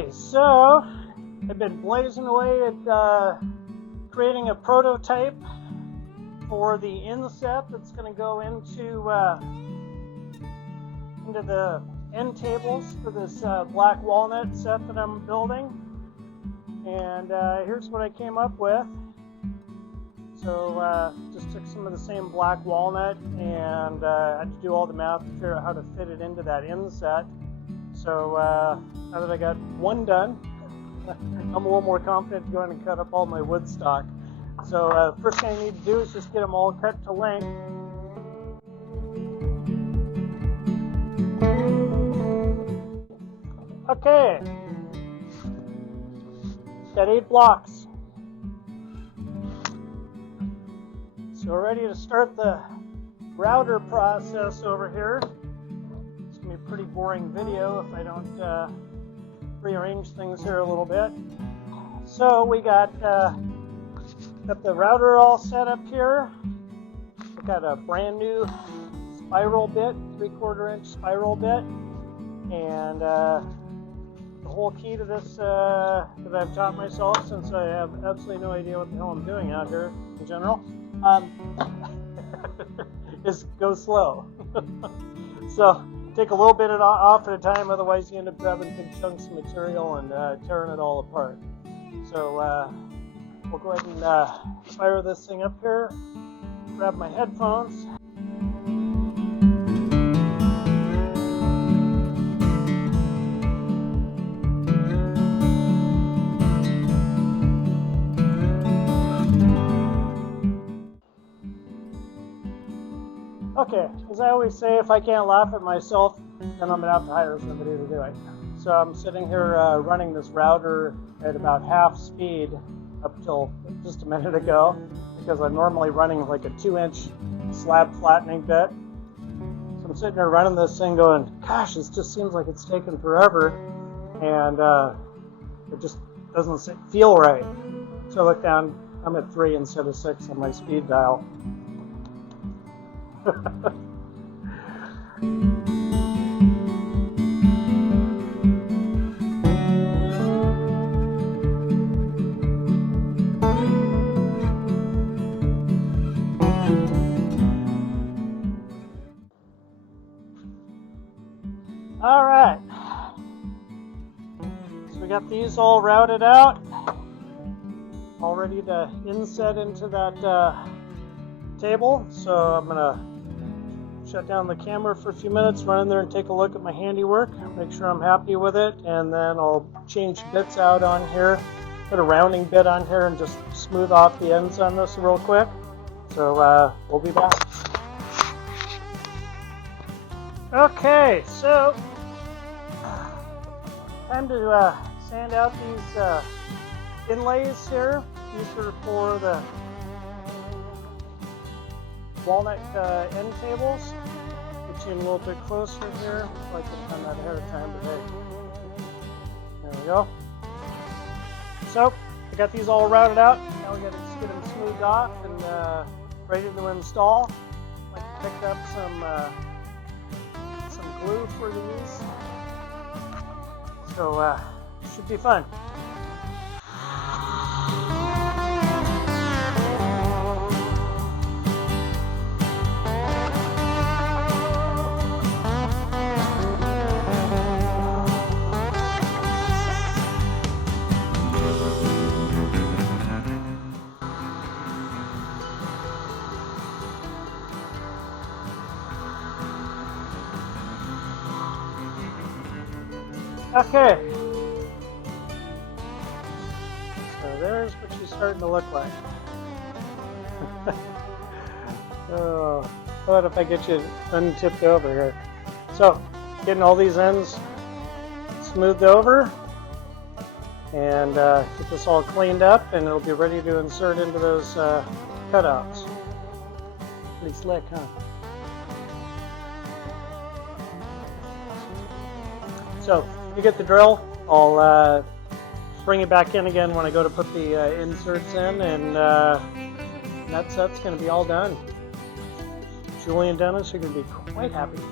Okay, so I've been blazing away at creating a prototype for the inset that's going to go into the end tables for this black walnut set that I'm building. And here's what I came up with. So just took some of the same black walnut and had to do all the math to figure out how to fit it into that inset. So now that I got one done, I'm a little more confident to go in and cut up all my wood stock. So first thing I need to do is just get them all cut to length. Okay, got 8 blocks. So we're ready to start the router process over here. It's going to be a pretty boring video if I don't rearrange things here a little bit. So we got the router all set up here. We got a brand new spiral bit, 3/4 inch spiral bit, and the whole key to this that I've taught myself, since I have absolutely no idea what the hell I'm doing out here in general, is go slow. So take a little bit off at a time, otherwise you end up grabbing big chunks of material and tearing it all apart. So we'll go ahead and fire this thing up here, grab my headphones. Okay, as I always say, if I can't laugh at myself, then I'm going to have to hire somebody to do it. So I'm sitting here running this router at about half speed up till just a minute ago, because I'm normally running like a 2-inch slab flattening bit. So I'm sitting here running this thing going, gosh, this just seems like it's taking forever, and it just doesn't feel right. So I look down, I'm at 3 instead of 6 on my speed dial. All right, so we got these all routed out, all ready to inset into that table. So I'm gonna shut down the camera for a few minutes, run in there and take a look at my handiwork, make sure I'm happy with it, and then I'll change bits out on here, put a rounding bit on here and just smooth off the ends on this real quick. So we'll be back. Okay, so time to sand out these inlays here. These are for the walnut end tables. Get you in a little bit closer here. I could have done that ahead of time, but hey, there we go. So I got these all routed out. Now we got to just get them smoothed off and ready to install. I picked up some glue for these, so should be fun. Okay, so there's what she's starting to look like. Oh, what if I get you untipped over here? So, getting all these ends smoothed over and get this all cleaned up, and it'll be ready to insert into those cutouts. Pretty slick, huh? So, you get the drill. I'll bring it back in again when I go to put the inserts in, and that set's going to be all done. Julie and Dennis are going to be quite happy.